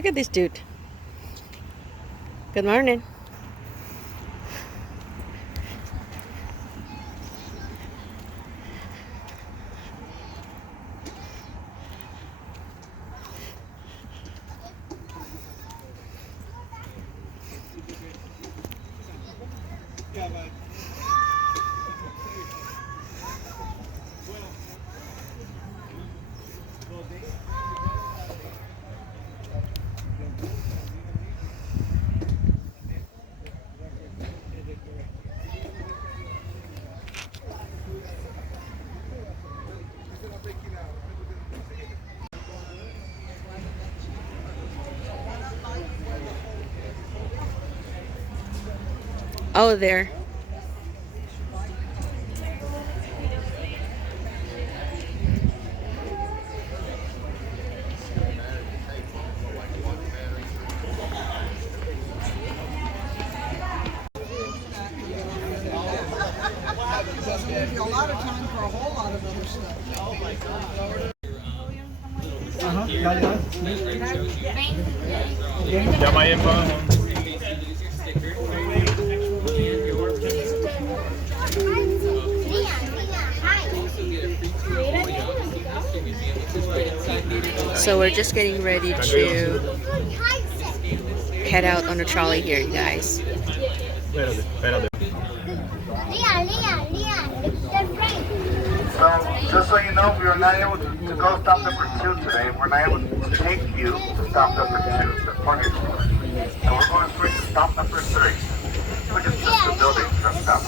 Look at this dude. Good morning. Oh, there. A lot of time for a whole lot of other stuff. Got my info. So we're just getting ready to head out on the trolley here, you guys. So, just so you know, we were not able to go stop number 2 today. We're not able to take you to stop number 2, the parking store. So we're going straight to stop number 3, which is just the building from stop 2.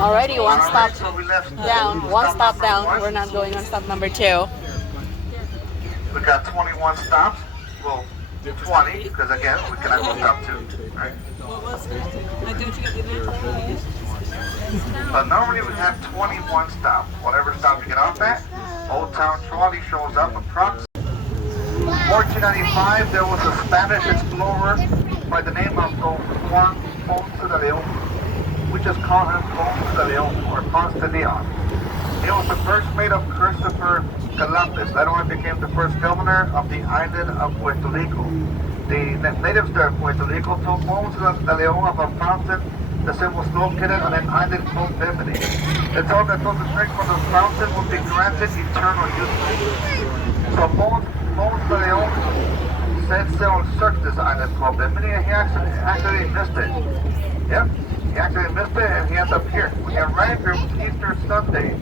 Already one stop So we left down. One stop down. We're not going on stop number 2. We got 21 stops. Well, 20, because again, we cannot go stop 2, right? But normally we have 21 stops. Whatever stop you get off at, Old Town Trolley shows up approximately. 1495, there was a Spanish explorer by the name of Don Juan Ponce de Leon. We just call him Ponce de Leon or Ponce de Leon. He was the first mate of Christopher Columbus. Later on became the first governor of the island of Puerto Rico. The natives there of Puerto Rico told Ponce de Leon of a fountain that was located on an island called Bimini. They told that those drink from the fountain would be granted eternal youth. So Ponce de Leon set sail and searched this island called Bimini, and he actually missed it. Yep, he actually missed it, and he ended up here. We arrived here Easter Sunday,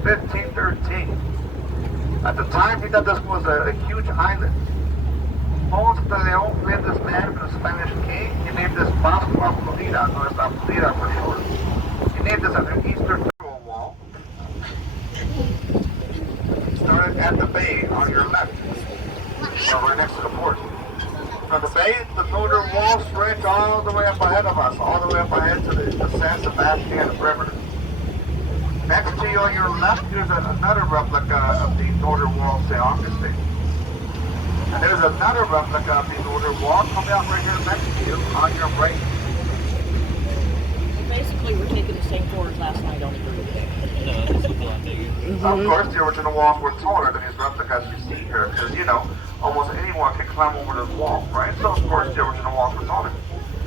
1513. At the time, he thought this was a huge island. Ponce de Leon named this man for the Spanish king. He named this Vasco Florida, known as La Florida for short. He named this as an Eastern wall. Started at the bay on your left, so right next to the port. From the bay, the northern wall stretched all the way up ahead of us, all the way up ahead to the San Sebastian River. Next to you on your left, there's another replica of the northern wall of St. Augustine. And there's another replica of the northern wall coming out right here next to you on your right. Basically, we're taking the same tour as last night, only for today. Of course, the original walls were taller than these replicas you see here, because, you know, almost anyone can climb over this wall, right? So, of course, the original walls were taller.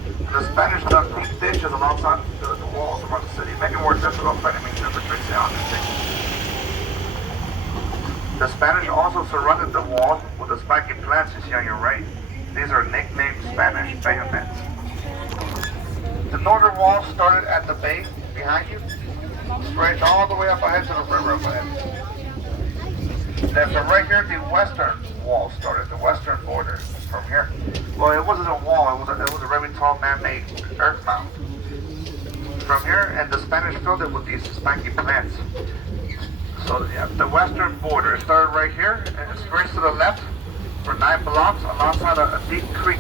And the Spanish dug deep ditches alongside the walls around the city, making it more difficult for enemies to infiltrate St. Augustine. The Spanish also surrounded the walls with the spiky plants you see on your right. These are nicknamed Spanish bayonets. The northern wall started at the bay behind you, stretched all the way up ahead to the river up ahead. Then from right here, the western wall started, the western border from here. Well, it wasn't a wall, it was a very tall man-made earth mound. From here, and the Spanish filled it with these spiky plants. So yeah, the western border started right here and straight to the left for 9 blocks alongside a deep creek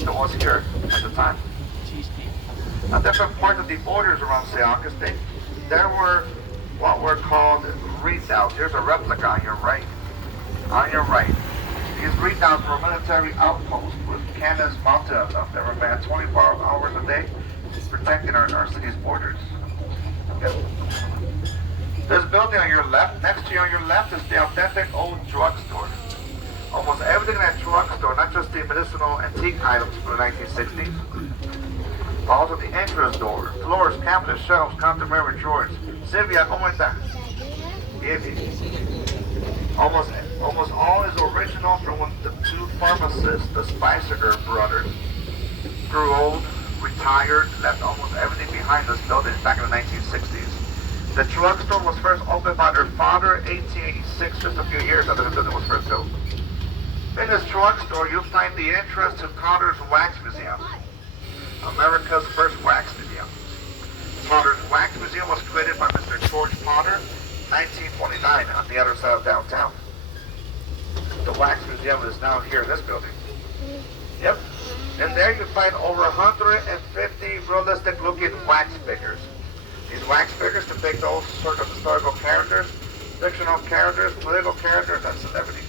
that was here at the time. Now, different parts of the borders around St. Augustine, there were what were called redoubts. Here's a replica on your right. On your right. These redoubts were military outposts with cannons mounted on them. They were manned 24 hours a day, protecting our city's borders. Okay. This building on your left, next to you on your left, is the authentic old drugstore. Almost everything in that drugstore, not just the medicinal antique items from the 1960s, but also the entrance door, floors, cabinets, shelves, counter mirror, drawers. Sylvia, ¿cómo está? Bien, bien. Almost all is original from when the two pharmacists, the Spicer brothers, grew old, retired, left almost everything behind this building back in the 1960s. The drugstore was first opened by their father in 1886, just a few years after the building was first built. In this drugstore, you'll find the entrance to Potter's Wax Museum, America's first wax museum. Potter's Wax Museum was created by Mr. George Potter, 1929, on the other side of downtown. The Wax Museum is now here in this building. Yep. And there you find over 150 realistic-looking wax figures. These wax figures depict all sorts of historical characters, fictional characters, political characters, and celebrities.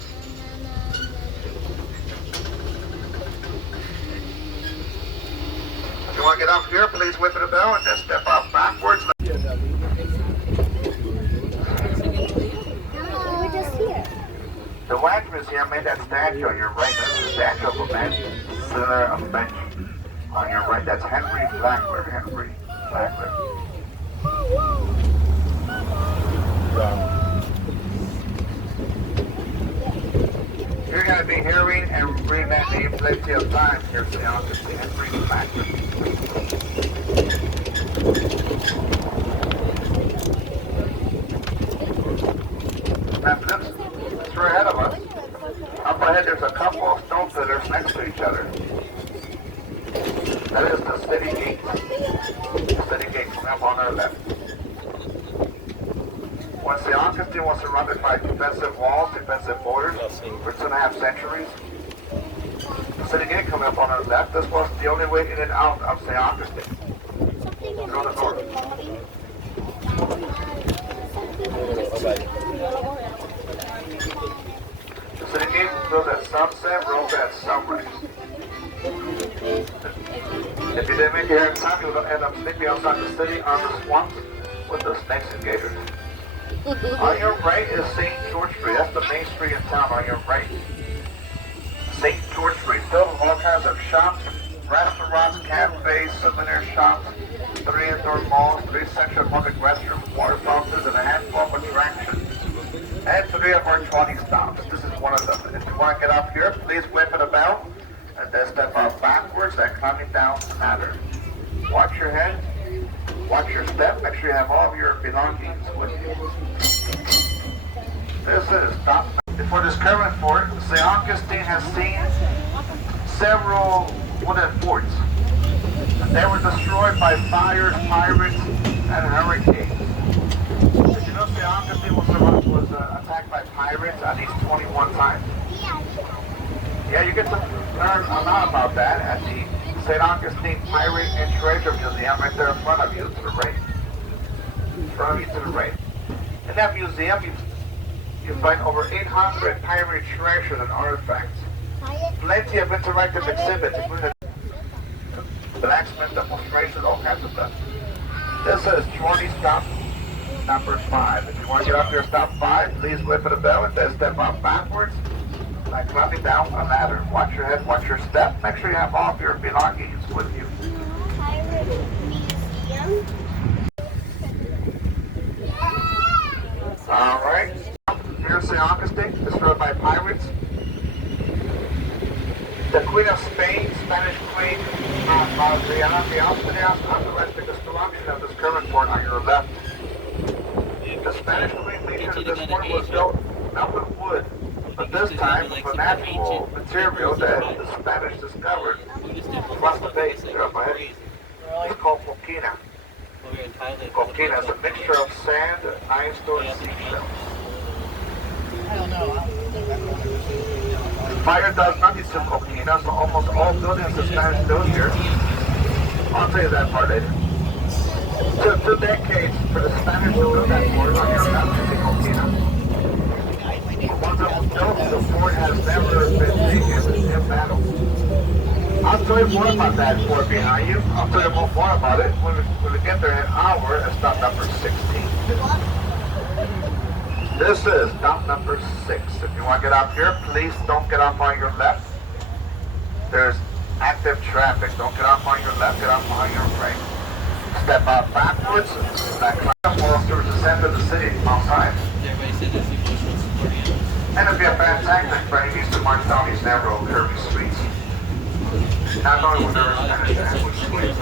If you want to get up here, please whip the bell and then step out backwards. The Wax Museum made that statue on your right. That's the statue of a man sitting there on a bench. On your right, that's Henry Blackler. Henry Blackler. You're going to be hearing and reading that name plenty of times here today. Augustine, Henry Blackler. Now, that's right ahead of us. Up ahead, there's a couple of stone pillars next to each other. That is the city gate. The city gate coming up on our left. Once the Augustine was surrounded by defensive walls, defensive borders for 2.5 centuries, the city gate coming up on our left, this was the only way in and out of St. Augustine. Through the north. The city gate goes at sunset, rolls at sunrise. If you didn't make it here in time, you would end up sleeping outside the city on the swamps with the snakes and gators. On your right is St. George Street. That's the main street in town on your right. St. George Street, filled with all kinds of shops, restaurants, cafes, souvenir shops, 3 indoor malls, 3 section public restrooms, water fountains, and a handful of attractions. And 3 of our trolley stops. This is one of them. If you want to get up here, please whip the bell and then step out backwards and climbing down the ladder. Watch your head, watch your step, make sure you have all of your belongings with you. This is stop. Before this current fort, St. Augustine has seen several wooden forts. And they were destroyed by fires, pirates, and hurricanes. Did you know St. Augustine was attacked by pirates at least 21 times? Yeah, you get to learn a lot about that at the St. Augustine Pirate and Treasure Museum right there in front of you to the right. In front of you to the right. In that museum, you find over 800 pirate treasures and artifacts. Plenty of interactive exhibits, including blacksmith demonstrations, all kinds of stuff. This is Trolley stop number 5. If you want to get up here, stop 5, please whip the bell and then step out backwards. Like climbing down a ladder. Watch your head, watch your step. Make sure you have all of your belongings with you. Alright. Here's St. Augustine, destroyed by pirates. The Queen of Spain, Spanish Queen, Adriana de Austria, authorized the destruction of this current fort on your left. The Spanish Queen made sure that this fort was built not with wood, but this time with a natural material that the Spanish discovered across the base. Here up ahead. It's called coquina. Coquina is a mixture of sand, limestone, and seashells. Fire does nothing to coquina, so almost all buildings the Spanish built here. I'll tell you that part later. Took 2 decades for the Spanish to build that fort on your left using coquina. Once it was built, the fort has never been taken in battle. I'll tell you more about that fort behind you. I'll tell you more about it when we get there in an hour at stop number 16. This is stop number 6. If you want to get off here, please don't get off on your left. There's active traffic. Don't get off on your left, get off on your right. Step out backwards. That class falls through the center of the city outside. And it'd be a fantastic for any to march down these narrow, curvy streets. Not only when there is understand which streets.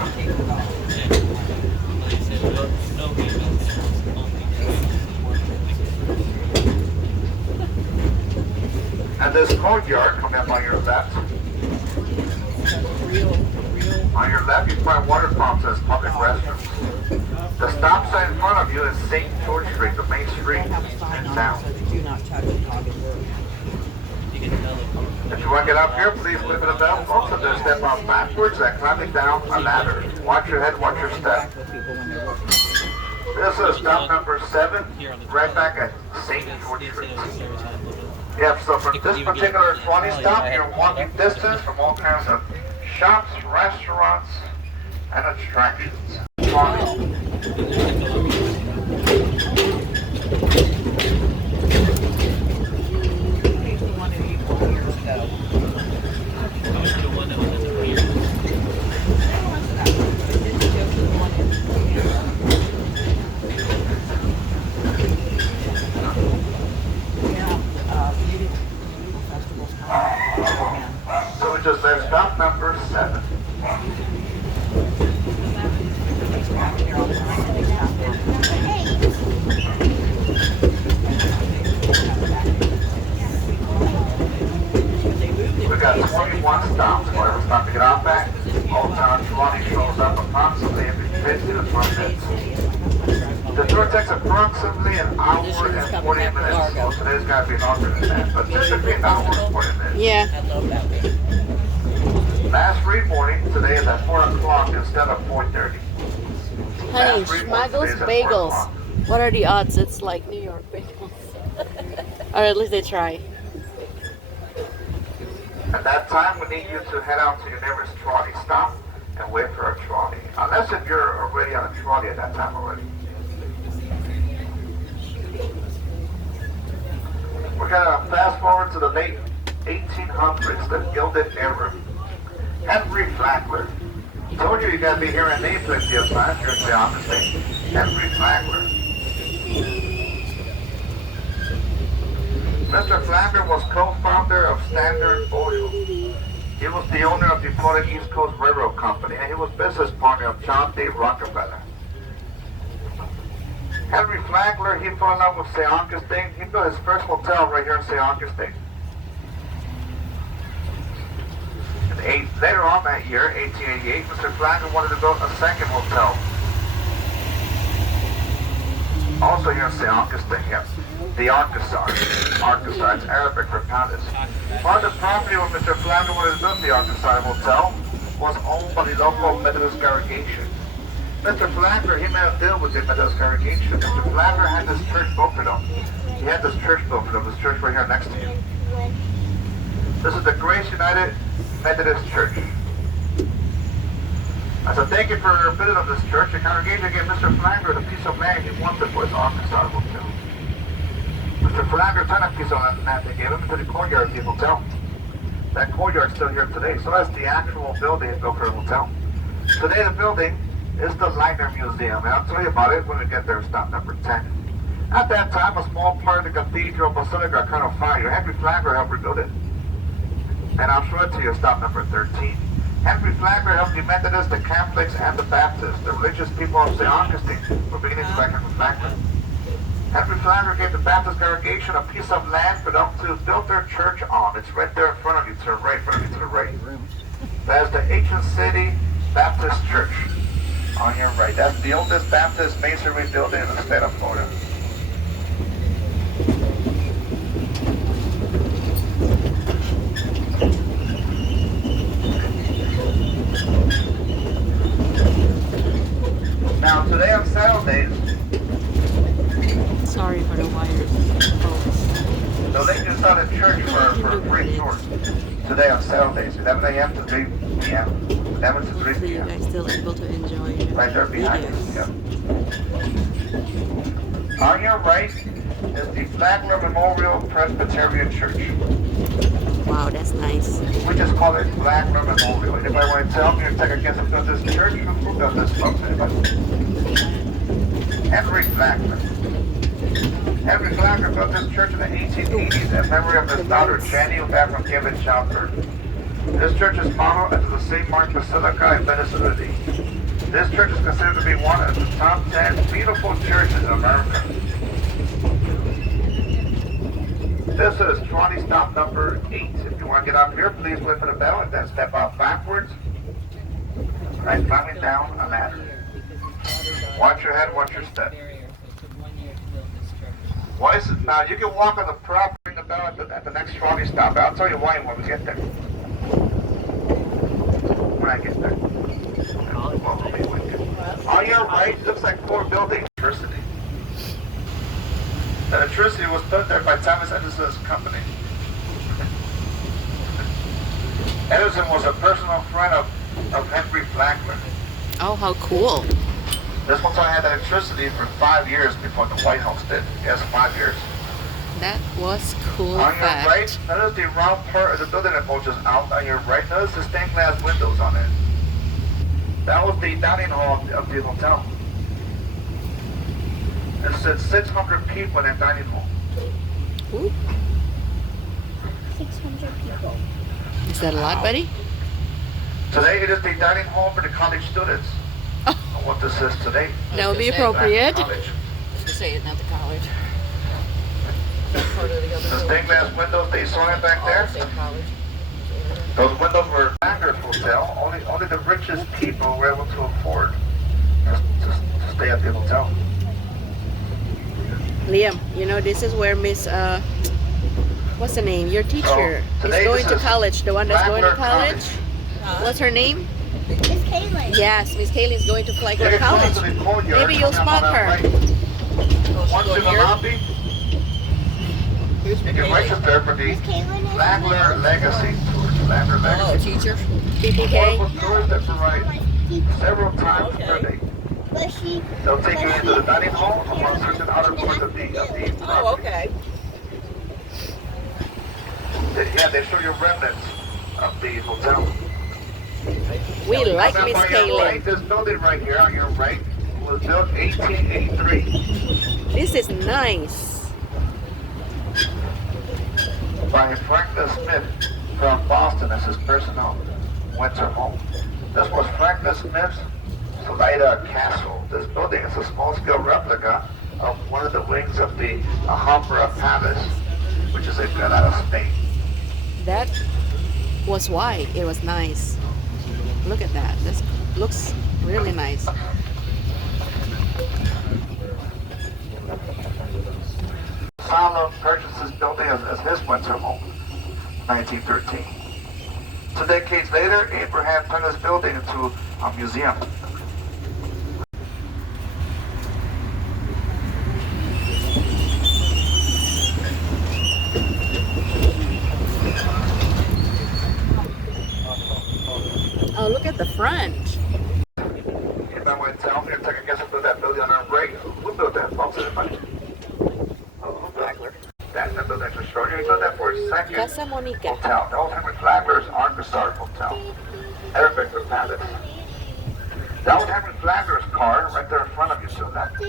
And this courtyard coming up on your left. On your left, you find water fountains as public restrooms. The stop sign in front of you is St. George Street, the main street in town. Do not touch the dog and work. If you want to get up here, please click the bell, folks, and then step out backwards and climbing down a ladder. Watch your head, watch your step. This is stop number 7, right back at St. George Street. Yeah, so from this particular trolley stop, you're walking distance from all kinds of shops, restaurants, and attractions. Trolley. So we just left stop number 7. We got 21 stops. Whatever stop to get off at, Old Town Trolley shows up approximately every 50 to 20 minutes. The tour takes approximately an hour and 40 minutes. So today's got to be longer than that, but typically an hour and 40 minutes. Yeah. I love that way. Last read morning today is at 4 o'clock instead of 4:30. Honey, Schmaggles Bagels. What are the odds it's like New York bagels? Or at least they try. At that time, we need you to head out to your nearest trolley stop and wait for a trolley. Unless if you're already on a trolley at that time already. We're gonna fast forward to the late 1800s, the Gilded Era. Henry Flagler. Told you gotta be hearing name plenty of times. You're the opposite. Henry Flagler. Mr. Flagler was co-founder of Standard Oil. He was the owner of the Deepwater East Coast Railroad Company, and he was business partner of John D. Rockefeller. Henry Flagler, he fell in love with St. Augustine. He built his first hotel right here in St. Augustine. Later on that year, 1888, Mr. Flagler wanted to build a second hotel. Also here in St. Augustine, yes. The Alcazar. Alcazar, it's Arabic for palace. Part of the property where Mr. Flagler wanted to build the Alcazar Hotel was owned by the local Methodist congregation. Mr. Flagler, he made a deal with the Methodist congregation. Mr. Flagler had this church built for them. He had this church built for them, this church right here next to you. This is the Grace United Methodist Church. As a thank you for your visit of this church, the congregation gave Mr. Flagler the piece of land he wanted for his Arkansas Hotel. Mr. Flagler turned a piece of land they gave him into the courtyard of the hotel. That courtyard is still here today, so that's the actual building he built for the hotel. Today the building is the Lightner Museum, and I'll tell you about it when we get there, stop number 10. At that time, a small part of the cathedral basilica kind of fire. Henry Flagler helped rebuild it. And I'll show it to you, stop number 13. Henry Flagler helped the Methodists, the Catholics, and the Baptists, the religious people of St. Augustine, were beginning to like Henry Flagler. Henry Flagler gave the Baptist congregation a piece of land for them to build their church on. It's right there in front of you, to the right, in front of you, to the right. That is the Ancient City Baptist Church on your right. That's the oldest Baptist masonry building in the state of Florida. Now today on Saturdays, Sorry for the wires. so they just started church for a free tour. Today on Saturdays, 11 a.m. to 3 p.m. 11 to 3 So you p.m. guys still able to enjoy Right there behind videos. you. Yep. On your right is the Flagler Memorial Presbyterian Church. Wow, that's nice. We just call it Flagler Memorial. Anybody want to tell me or take a guess about this church? Who built this, folks? Anybody? Henry Flagler. Henry Flagler built this church in the 1880s in memory of his daughter Jenny, who died from given childbirth. This church is modeled after the St. Mark Basilica in Venice, Italy. This church is considered to be one of the top 10 beautiful churches in America. This is trolley stop number 8. If you want to get up here, please wait for the bell and then step out backwards. Right, climbing down a ladder. Watch your head, watch your step. Why is it now? You can walk on the property, ring the bell at the next trolley stop. I'll tell you why when we get there. When I get there. On your right, looks like 4 buildings. Electricity. The electricity was put there by Thomas Edison's company. Edison was a personal friend of Henry Flagler. Oh, how cool. This one had electricity for 5 years before the White House did. Yes, 5 years. That was cool. On your fact. right, notice the round part of the building that bulges out. On your right, notice the stained glass windows on it. That was the dining hall of the hotel. It said 600 people in that dining hall. Ooh, 600 people. is that a lot, buddy? Today it is the dining hall for the college students. Oh. What this is today. That would be appropriate. College. To say it, not the college. The stained glass windows that you saw in back there, those windows were Flagler's hotel. Only the richest people were able to afford to stay at the hotel. Liam, you know this is where Miss what's the name? Your teacher So, is today going this to is college. The one that's going to Flagler college. What's her name? Miss Caitlin. Yes, Miss Kaylee's going to Flagler You can go College. to the courtyard, Maybe you'll come spot on her. right. Once in the lobby, you can register for the Miss Caitlin is Flagler Legacy Tour. Flagler Legacy Tour. teacher. BPK. Affordable tours that provide several times per day. But she. They'll take you into the dining hall among certain other parts of the Oh, okay. Yeah, they show you remnants of the hotel. We like Now, Miss on your right, Kaylin. this building right here on your right was built 1883 This is nice. by Franklin Smith from Boston as his personal winter home. This was Franklin Smith's Salida Castle. This building is a small-scale replica of one of the wings of the Alhambra Palace, which is a built out of Spain. That was why it was nice. Look at that. This looks really nice. Solomon purchased this building as his winter home, 1913. 2 decades later, Abraham turned this building into a museum. Oh, look at the front. If I went to tell me to take a guess at that building on our right, who built that? Folks, anybody? Oh, Flagler. That building for sure. You built that for a second. Casa Monica. Hotel. That was Henry Flagler's Arkansas Hotel. Arabic Palace. That was Henry Flagler's car right there in front of you, so that was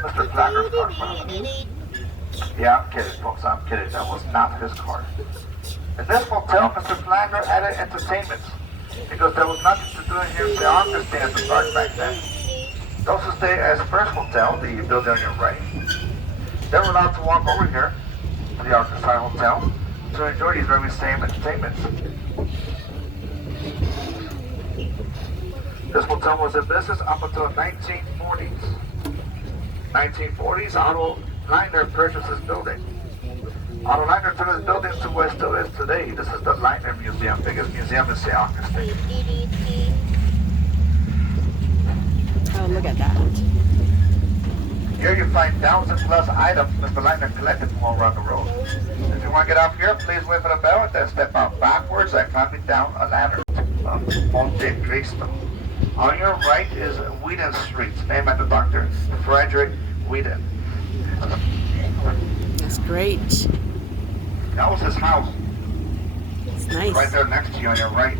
Mr. Flagler's car in front of you. Yeah, I'm kidding, folks. I'm kidding. That was not his car. In this hotel, Mr. Flagler added entertainment because there was nothing to do here in the Augustine at the start back then. Those who stay at his first hotel, the building on your right, they were allowed to walk over here to the Arkansas Hotel to enjoy these very same entertainments. This hotel was in business up until the 1940s. 1940s, Otto Leitner purchased this building. Otto Leitner turned this building to what it still is today. This is the Leitner Museum, biggest museum in St. Augustine. Oh, look at that. Here you find 1,000+ items Mr. Leitner collected from all around the road. If you want to get up here, please wait for the bell and then step out backwards and climbing down a ladder. Monte Cristo. On your right is Whedon Street, named after Dr. Frederick Whedon. That's great. That was his house, It's right nice. there next to you on your right.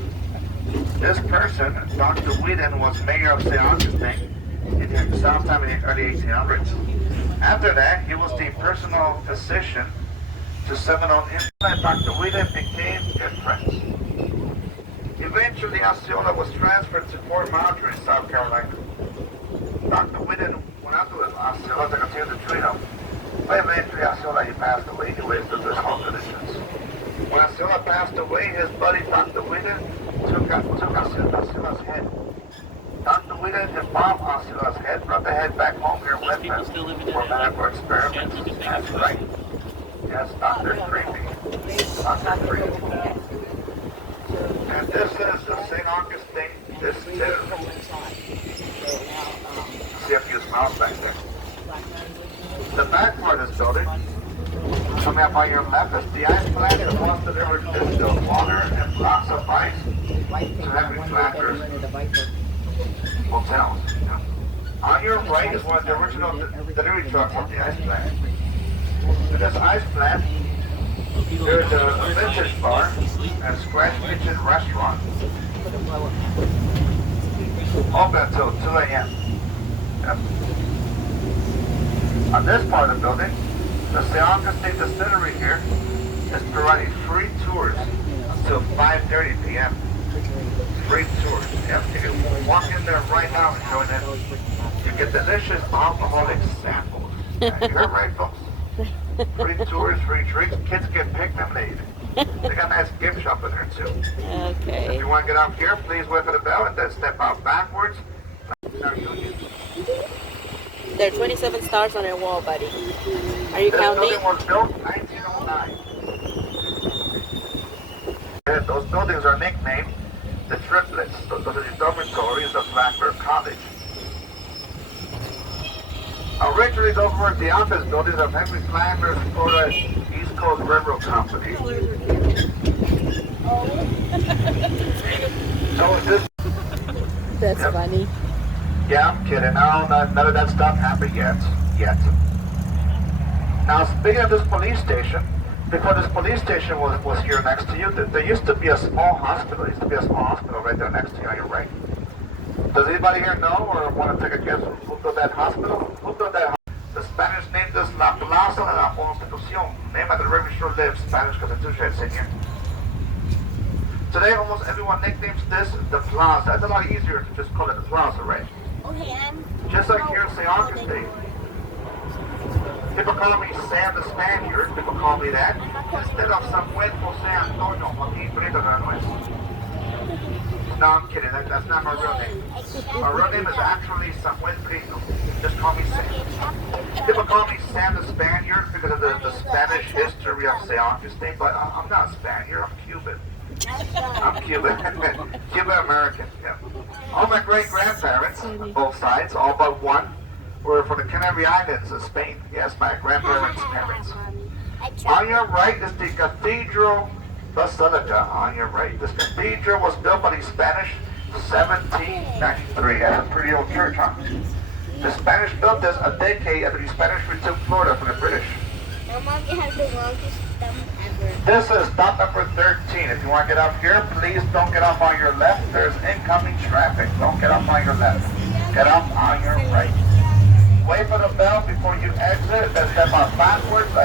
This person, Dr. Whedon, was mayor of St. Augustine in sometime in the early 1800s. After that, he was the personal physician to Seminole Indians. Dr. Whedon became good friends. Eventually, Osceola was transferred to Fort Marjorie, South Carolina. Dr. Whedon went out to Osceola to continue to treat him. But eventually, Osceola, he passed away. He was due to his health conditions. When Osceola passed away, his buddy, Dr. Whedon, took Osceola's head. Dr. Whedon embalmed Osceola's head, brought the head back home here with him for medical experiments. That's right. Yes, Dr. Creepy. Dr. Creepy. And this is the St. Augustine. This is see a few smiles back there. The back part of this building, coming up on your left, is the ice plant that was delivered distilled water and blocks of ice to Henry Flanders hotels. Yeah. On your right is one of the original delivery trucks of the ice plant. In this ice plant, there's a vintage bar and scratch kitchen restaurant. Open until 2 a.m. Yep. On this part of the building, the St. Augustine Distillery here is providing free tours until 5:30 p.m. Free tours. Yep. You can walk in there right now and join in. You get delicious alcoholic samples. You heard right, folks? Free tours, free drinks. Kids get picked and made. They got a nice gift shop in there too. If Okay. you want to get off here, please wait for the bell and then step out backwards. Our union. There are 27 stars on your wall, buddy. Are you This counting? building was built in 1909. And those buildings are nicknamed the triplets. Those are the dormitories of Flagler College. Originally, those were the office buildings of Henry Flagler's Florida East Coast Railroad Company. So is this? That's Yep. funny. Yeah, I'm kidding. No, none of that stuff happened yet. Now, speaking of this police station, before this police station was here next to you, there used to be a small hospital. There used to be a small hospital right there next to you on your right. Does anybody here know or want to take a guess who built that hospital? Who built that hospital? The Spanish named this La Plaza de la Constitución, named after the very short-lived Spanish Constitution, Senor. Today, almost everyone nicknames this the Plaza. It's a lot easier to just call it the Plaza, right? Okay, I'm. Just like here in St. Augustine. People call me Sam the Spaniard. People call me that. Instead of Samuel Jose Antonio Joaquin Brito Ranuez. No, I'm kidding. That's not my real name. My real name is actually Samuel Brito. Just call me Sam. People call me Sam the Spaniard because of the Spanish history of St. Augustine, but I'm not Spaniard. I'm Cuban. I'm Cuban. Cuban American. Yeah. All my great grandparents, both sides, all but one, were from the Canary Islands of Spain. Yes, my grandparents' parents. On your right is the Cathedral Basilica. On your right, this cathedral was built by the Spanish 1793. That's a pretty old church, huh? The Spanish built this a decade after the Spanish retook Florida from the British. My mom has the longest thumb ever. This is stop number 13. If you want to get off here, please don't get off on your left. There's incoming traffic. Don't get off on your left. Get off on your right. Wait for the bell before you exit. Then step out backwards like